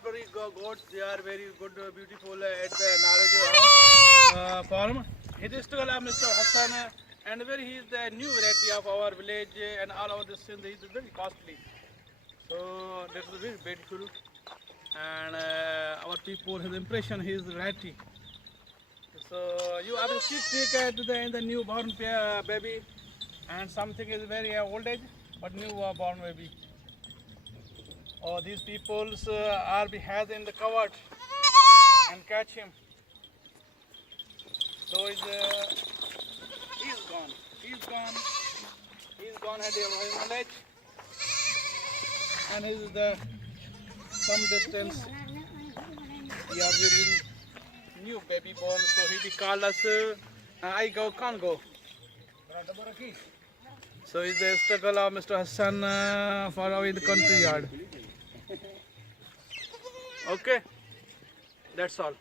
Barbari goats. They are very good, beautiful at the Narejo farm. It is still Mr. Hassan, and where he is the new variety of our village and all over the Sindh. It is very costly. So that is very beautiful, and our people has impression his variety. So you have a sneak at the newborn baby, and something is very old age, but newborn baby. Oh, these peoples are be has in the cupboard and catch him. So he's gone. He's gone. He's gone at his village, and he's the some distance. We are very new baby born, so he called us. I can't go. So it's the struggle of Mr. Hassan for our in the country yard. Okay, that's all.